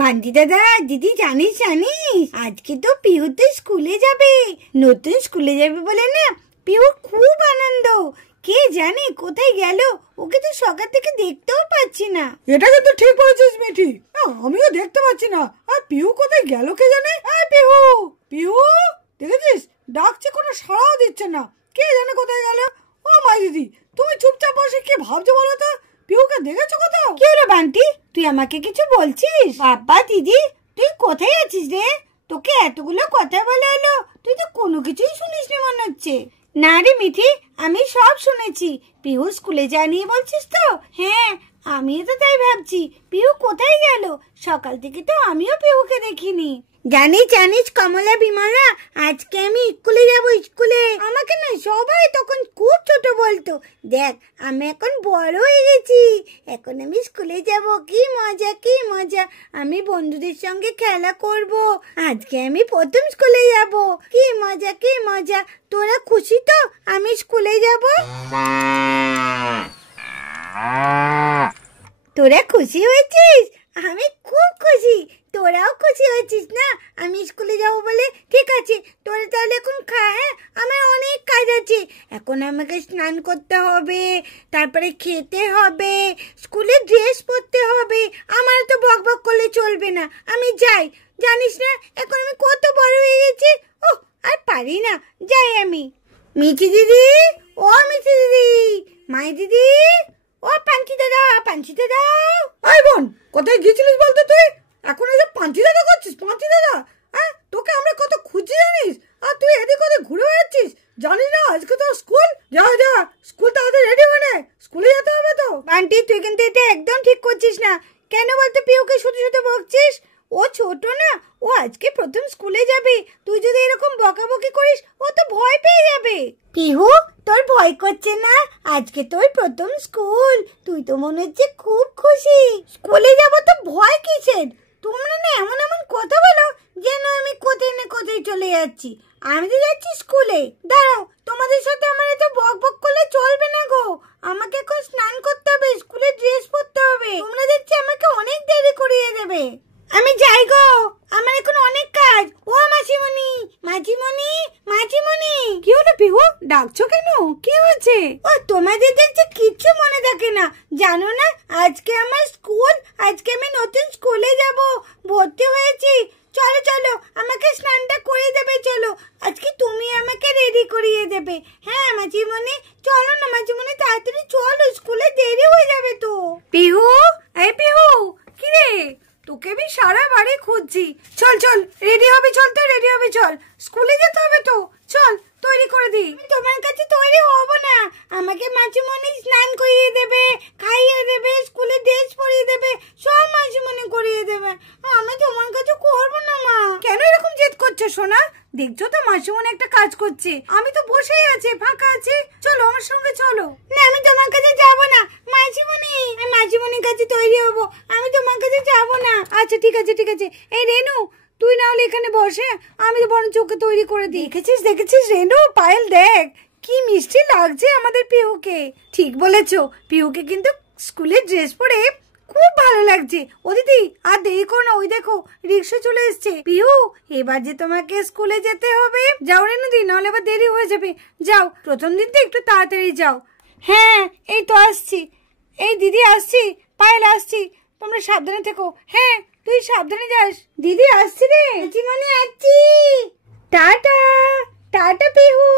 ভান্তি দাদা, দিদি জানিস আজকে তো পিহু তো স্কুলে যাবে, নতুন স্কুলে যাবে বলে না পিহুর খুব আনন্দ। কে জানে কোথায় গেল, ওকে তো সকাল থেকে দেখতেও পাচ্ছি না। এটা কিন্তু ঠিক বলেছিস মিঠি, আমিও দেখতে পাচ্ছি না। আর পিহু কোথায় গেল কে জানে। পিহু পিহু দেখেছিস, ডাকছে কোনো সাড়াও দিচ্ছে না, কে জানে কোথায় গেল। ও মা দিদি, তুমি চুপচাপ বসে কি ভাবছো বলো তো? পিহুকে দেখেছো কোথাও? কি হলো বান্টি, তুই আমাকে কিছু বলছিস? বাবা দিদি, তুই কোথায় আছিস রে? তোকে এতগুলো কথা বলা হলো, তুই তো কোনো কিছুই শুনিসনি মনে হচ্ছে। না রে মিঠি, আমি সব শুনেছি। পিহু স্কুলে যায়নি বলছিস তো? হ্যাঁ, আমিও তো তাই ভাবছি, পিহু কোথায় গেল। সকাল থেকে তো আমিও পিহুকে দেখিনি। জানিস কমলা বিমলা, আজকে আমি স্কুলে যাবো। স্কুলে আমাকে না সবাই তখন খুব ছোট বলতো। দেখ আমি এখন বড় হয়ে গেছি, এখন আমি স্কুলে যাব। কি মজা কি মজা, আমি বন্ধুদের সঙ্গে খেলা করব। আজকে আমি প্রথম স্কুলে যাব, কি মজা কি মজা। তোরা খুশি তো আমি স্কুলে যাব? তোরা খুশি হয়েছিস? আমি খুব খুশি। তোরাও খুশি হয়েছিস না আমি স্কুলে যাবো বলে? ঠিক আছে, তোরা তাহলে এখন খা। হ্যাঁ, আমার অনেক কাজ আছে। এখন আমাকে স্নান করতে হবে, তারপরে খেতে হবে, স্কুলে ড্রেস পরতে হবে। আমার তো বক বক করলে চলবে না, আমি যাই। জানিস না এখন আমি কত বড় হয়ে গেছি। ও আর পারি না, যাই আমি। মিঠি দিদি, ও মিঠি দিদি, মাই দিদি, ও পাঞ্চি দাদা, পাঞ্চি দাদা। আই বোন, কোথায় গিয়েছিলিস বলতো তুই? এখন এই যে পাঞ্চি দাদা করছিস, পাঞ্চি দাদা। তোকে আমরা কত খুঁজছি জানিস, আর তুই এদিক ওদিক ঘুরে বেড়াচ্ছিস। জানিস না আজকে তো স্কুল? যা যা, স্কুল তাড়াতাড়ি রেডি হয়ে নে, স্কুলে যেতে হবে তো। বান্টি, তুই কিন্তু এটা একদম ঠিক করছিস না। কেন বলতো পিহুকে শুধু শুধু বকছিস? ও ছোট না, ও আজকে প্রথম স্কুলে যাবে। তুই যদি এরকম বকাবকি করিস, ও তো ভয় পেয়ে যাবে। পিহু, তোর ভয় করছে না? আজকে তোর প্রথম স্কুল, তুই তো মনে হচ্ছে খুব খুশি। স্কুলে যাব তো ভয় কিসের? তোমরা না এমন এমন কথা বলো যেন আমি কোথায় না কোথায় চলে যাচ্ছি। আমি তো যাচ্ছি স্কুলে। দাঁড়াও, তোমাদের সাথে আমার এত বক বক করলে চলবে না গো। আমাকে এখন স্নান করতে হবে, স্কুলে ড্রেস পরতে হবে। তোমরা দেখছি আমাকে অনেক দেরি করিয়ে দেবে। আমি যাই গো, আমার এখন অনেক কাজ। ও মাসিমণি, মাসিমণি, মাসিমণি। কি হলো পিহু, ডাকছো কেন? কি হয়েছে? ও তোমাদের দেখছি কিচ্ছু মনে থাকে না। জানো না আজকে আমার স্কুল, আজকে আমি নতুন স্কুলে যাব, ভর্তি হয়েছি। চলো চলো, আমাকে স্নানটা করে দেবে। চলো, আজকে তুমি আমাকে রেডি করিয়ে দেবে। হ্যাঁ মাসিমণি, চলো না মাসিমণি, তাড়াতাড়ি চলো, স্কুলে দেরি হয়ে যাবে তো। পিহু, এই পিহু, কি রে? তোকে আমি সারা বাড়ি খুঁজছি। চল চল, রেডি হবে, চল তো রেডি হবে, চল, স্কুলে যেতে হবে তো। চল তৈরি করে দি। তোমার কাছে তৈরি হব না, আমাকে মাসিমণি স্নান করিয়ে দেবে, খাইয়ে দেবে, স্কুলে ড্রেস পরিয়ে দেবে, সব মাসিমণি করিয়ে দেবে। আমি তোমার কাছে করবো না মা। কেন এরকম জেদ করছো সোনা? দেখছো তো মাসিমণি একটা কাজ করছে, আমি তো বসেই আছি, ফাঁকা আছি। চলো আমার সঙ্গে চলো। না, আমি তোমার কাছে যাবো না মাসিমণি, আমি মাসিমণির কাছে তৈরি হবো, আমি তোমার কাছে যাবো না। আচ্ছা ঠিক আছে ঠিক আছে। এই রেনু, তুই না হলে এখানে বসে, আমি তো বরং চোখে তৈরি করে দিই। দেখেছিস রেনু, পায়েল দেখ কি মিষ্টি লাগছে আমাদের পিহুকে। ঠিক বলেছো, পিহুকে কিন্তু স্কুলের ড্রেস পরে খুব ভালো লাগছে। ও দিদি, আর দেরি করো না, ওই দেখো রিক্সা চলে এসছে। পিহু, এবার যে তোমাকে স্কুলে যেতে হবে, যাও রেনু দি, নাহলে আবার দেরি হয়ে যাবে। যাও, প্রথম দিন তো একটু তাড়াতাড়ি যাও। হ্যাঁ, এই তো আসছি। এই দিদি আসছি, পায়েল আসছি, তোমরা সাবধানে থেকো। হ্যাঁ, তুই সাবধানে যাস। দিদি আসছি রে। মাসিমণি আসছি। Tata, tata Pihu,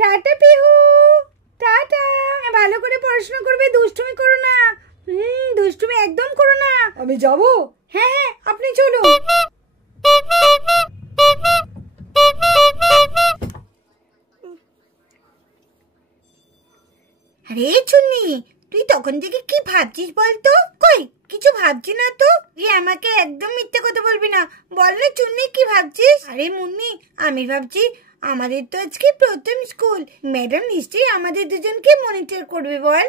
tata Pihu, tata. ভালো করে পড়াশোনা করবে, দুষ্টুমি করো না। দুষ্টুমি একদম করো না। আমি যাব? হ্যাঁ হ্যাঁ, আপনি চলুন। আরে চুন্নি, তুই তখন থেকে কি ভাবছিস বলতো? কই কিছু ভাবছি না তো। আমাকে একদম মিথ্যে কথা বলবি না, বল না চুন্নি কি ভাবছিস? আরে মুন্নি, আমি ভাবছি আমাদের তো আজকে প্রথম স্কুল, ম্যাডাম নিশ্চয়ই আমাদের দুজনকে মনিটর করবে। বল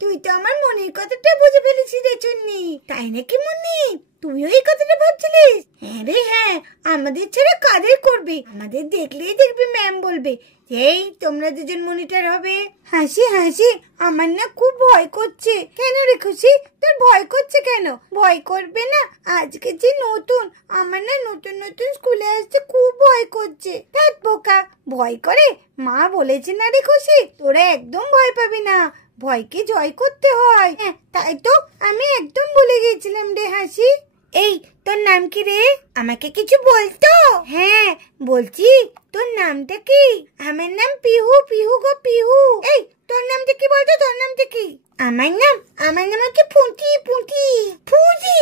তুই তো আমার মনের কথাটা বুঝে ফেলেছিস রে চুন্নি, তাই নাকি মুন্নি? তুইও এই কথাটা ভাবছিলিস? হ্যাঁ রে হ্যাঁ, আমাদের ছাড়া কাদের করবে? আমাদের দেখলেই দেখবি ম্যাম বলবে এই তোমরা দুজন মনিটর হবে। হাসি হাসি, আমার না খুব ভয় করছে। কেন রে খুশি, তোর ভয় করছে কেন? ভয় করবে না, আজকে যে নতুন, আমার না নতুন নতুন স্কুলে আসতে খুব ভয় করছে। তাই বোকা, ভয় করে? মা বলেছে না রে খুশি, তোরা একদম ভয় পাবি না, ভয়কে জয় করতে হয়। হ্যাঁ তাই তো, আমি একদম ভুলে গেছিলাম রে হাসি। এই তোর নাম কি রে? আমাকে কিছু বলতো? হ্যাঁ বলছি, তোর নামটা কি? আমার নাম পিহু, পিহু গো পিহু। এই তোর নামটা কি বলতো, তোর নামটা কি? আমার নাম হচ্ছে পুঁটি, পুঁটি পুঁটি।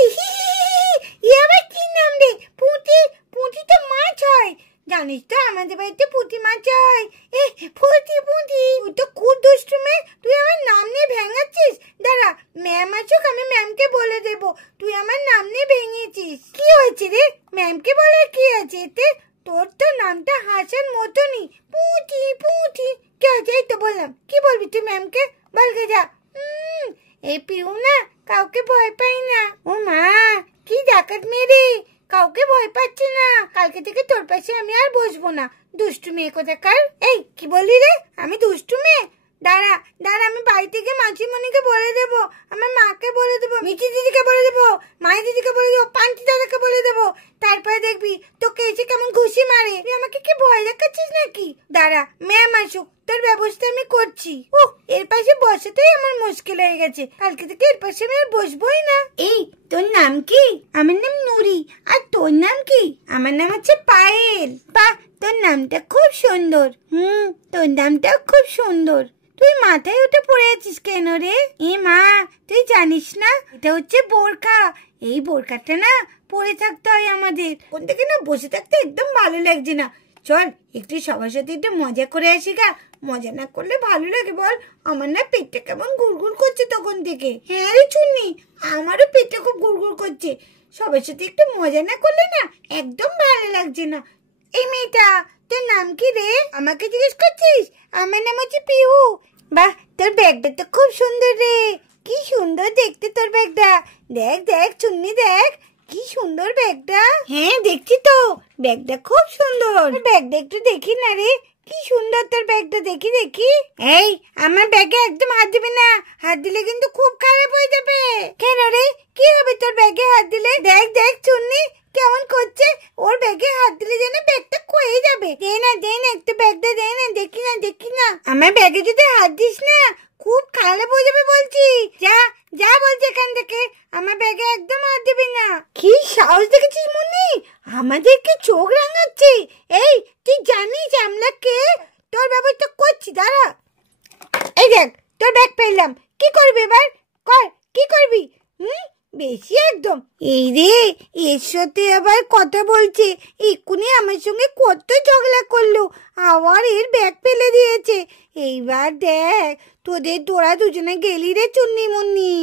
ই আবার কি নাম রে? পুঁটি, পুঁটি তো মাছ হয় জানিস তো, আমাদের বাড়িতে পুঁটি মাছ হয়। এ পুঁটি পুঁটি, তুই তো খুব দুষ্টু মেয়ে, তুই আমার নাম নিয়ে ভেঙাচ্ছিস। দাঁড়া ম্যাম আসুক, আমি ম্যামকে বলে দেবো তুই আমার নাম নিয়ে ভেঙেছিস। কি হয়েছে রে? ম্যামকে বলে কি আছে এতে? তোর তো নামটা হাসার মতনই, পুঁটি পুঁটি। কি হয়েছে? এই তো বললাম, কি বলবি তুই ম্যামকে? বলকে যা। এই পিউ না কাউকে ভয় পাই না। ও মা, কি ডাকাত মেরে, কাউকে ভয় পাচ্ছে না। কালকে থেকে তোর পাশে আমি আর বসবো না, দুষ্টু মেয়ে কোথাকার। এই কি বললি রে? আমি দুষ্টু মেয়ে? দাঁড়া দাঁড়া, আমি বাড়ি থেকে মাসিমণিকে বলে দেবো, আমার মাকে বলে দেবো, মিঠি দিদিকে বলে দেবো, মাই দিদিকে বলে দেবো, পান্তি দাদাকে বলে দেবো। তারপরে দেখবি তোকে এসে কেমন ঘুষি মারে। তুই আমাকে কি ভয় দেখাচ্ছিস নাকি? দাঁড়া ম্যাম আসুক, তোর ব্যবস্থা আমি করছি। ও এর পাশে বসাতেই আমার মুশকিল হয়ে গেছে, কালকে থেকে এর পাশে আমি আর বসবোই না। এই তোর নাম কি? আমার নাম নুরি। আর তোর নাম কি? আমার নাম হচ্ছে পায়েল। বাহ, তোর নামটা খুব সুন্দর। তোর নামটাও খুব সুন্দর। তুই মাথায় উঠে পড়ে আছিস কেন রে? এ মা, তুই জানিস না এটা হচ্ছে বোরখা। এই বোরখাটা না পরে থাকতে হয় আমাদের। কোন থেকে না বসে থাকতে একদম ভালো লাগছে না। চল একটু সবার সাথে একটু মজা করে আসি গা। মজা না করলে ভালো লাগে বল? আমার না পেটটা কেমন গুড়গুড় করছে তখন থেকে। হ্যাঁ রে চুন্নি, আমারও পেটটা খুব গুড়গুড় করছে। সবার সাথে একটু মজা না করলে না একদম ভালো লাগছে না। এই মেয়েটা, তোর নাম কি রে? আমাকে জিজ্ঞেস করছিস? আমার নাম হচ্ছে পিহু। বাহ, তোর ব্যাগটা তো খুব সুন্দর রে। কি সুন্দর দেখতে তোর ব্যাগটা। দেখ দেখ চুন্নি, দেখ কি সুন্দর ব্যাগটা। হ্যাঁ দেখছি তো, ব্যাগটা খুব সুন্দর। ব্যাগটা একটু দেখি না রে, কি সুন্দর তোর ব্যাগটা। দেখি দেখি। এই আমার ব্যাগে একদম হাত দিবি না, হাত দিলে কিন্তু খুব খারাপ হয়ে যাবে। কেন রে, কি হবে তোর ব্যাগে হাত দিলে? দেখ দেখ চুন্নি কেমন করছে, ওর ব্যাগে হাত দিলে যেন ব্যাগটা ক্ষয়ে যাবে। দে না একটু ব্যাগটা দে না, দেখি না দেখি না। আমার ব্যাগে যদি হাত দিস না খুব খারাপ হয়ে যাবে বলছি। যা যা বলছি এখান থেকে, আমার ব্যাগে একদম হাত দিবি না। কি সাহস দেখেছিস মুন্নি, আমাদেরকে চোখ রাঙাচ্ছে। এই তুই জানিস আমরা কে? তোর ব্যবস্থা করছি, দাঁড়া। এই দেখ তোর ব্যাগ পেলাম, কি করবি এবার? কর, কি করবি? বেশি একদম। এই রে, এর সাথে আবার কথা বলছে। এক্ষুনি আমার সঙ্গে কত ঝগড়া করলো, আবার এর ব্যাগ ফেলে দিয়েছে। এইবার দেখ তোরা দুজনে গেলি রে চুন্নি মুন্নি।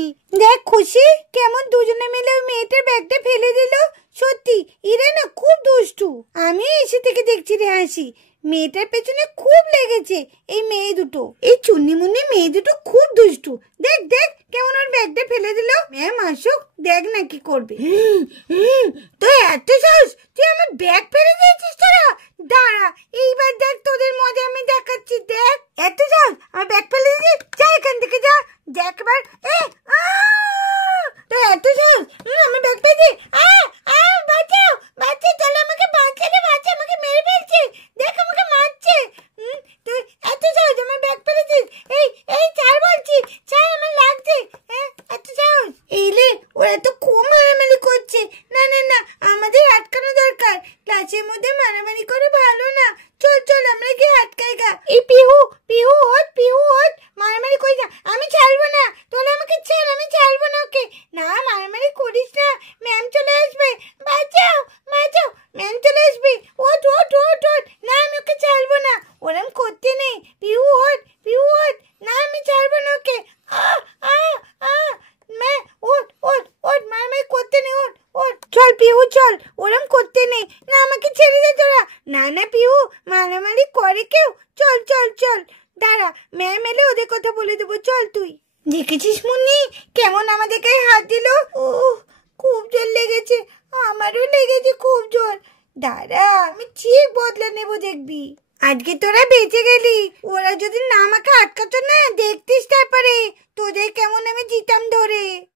দেখ খুশি কেমন দুজনে মিলে মেয়েটার ব্যাগটা ফেলে দিল। সত্যি এরা না খুব দুষ্টু। আমি এসে থেকে দেখছি রে হাসি, মেয়েটার পেছনে খুব লেগেছে এই মেয়ে দুটো। এই চুন্নি মুন্নি মেয়ে দুটো খুব দুষ্টু। দেখ দেখ কেমন ওর ব্যাগটা ফেলে দিল। ম্যাম আসুক, দেখ না কি করবে। তুই এত সাহস, তুই আমার ব্যাগ ফেলে দিয়েছিস তোরা? দাঁড়া এইবার দেখ তোদের মজা আমি দেখাচ্ছি। দেখ এত সাহস, আমার ব্যাগ ফেলে দিয়েছিস, যা এখান থেকে যা। দেখ এবার, তুই এত সাহস, আমার ব্যাগ ফেলে বাঁচাও বাঁচাও, তাহলে আমাকে বাঁচা রে, বাঁচা, আমাকে মেরে ফেলছে। দেখ আমাকে মারছে। তুই এত সাহস, আমার ব্যাগ ফেলেছিস। এই এই ছাড় বলছি, ছাড়, আমার লাগছে। এত সাহস। এই রে, ওরা তো খুব মারামারি করছে। না না না, আমাদের আটকানো দরকার। ক্লাসের মধ্যে মারামারি করে ভালো না। চল চল আমরা গিয়ে আটকাই গা। এই পিহু, পিহু ওঠ, পিহু ওঠ, মারামারি করিস না। আমি ছাড়বো না, তোরা আমাকে ছাড়, আমি ছাড়বো না ওকে। না মারামারি করিস না, ম্যাম চলে আসবে। বাঁচাও বাঁচাও, ম্যাম চলে আসবে। ওঠ ওঠ ওঠ ওঠ। না আমি ওকে ছাড়বো না, ওরম করতে নেই। পিহু ওঠ, পিহু ওঠ। না আমি ছাড়বো না ওকে। ওঠ ওঠ ওঠ, মারামারি করতে নেই, ওঠ ওঠ। চল পিহু চল, ওরম করতে নেই। না আমাকে ছেড়ে দে তোরা। না না পিহু, মারামারি করে কেউ? চল চল চল, দাঁড়া ম্যাম এলে ওদের কথা বলে দেবো। চল তুই। দেখেছিস মুন্নি কেমন আমাদের গায়ে হাত দিল? ও খুব জোর লেগেছে, আমারও লেগেছে খুব জোর। দাঁড়া, আমি ঠিক বদলা নেবো, দেখবি। আজকে তোরা বেঁচে গেলি, ওরা যদি না আমাকে আটকাতো না, দেখতিস তারপরে তোদের কেমন আমি জিতাম ধরে।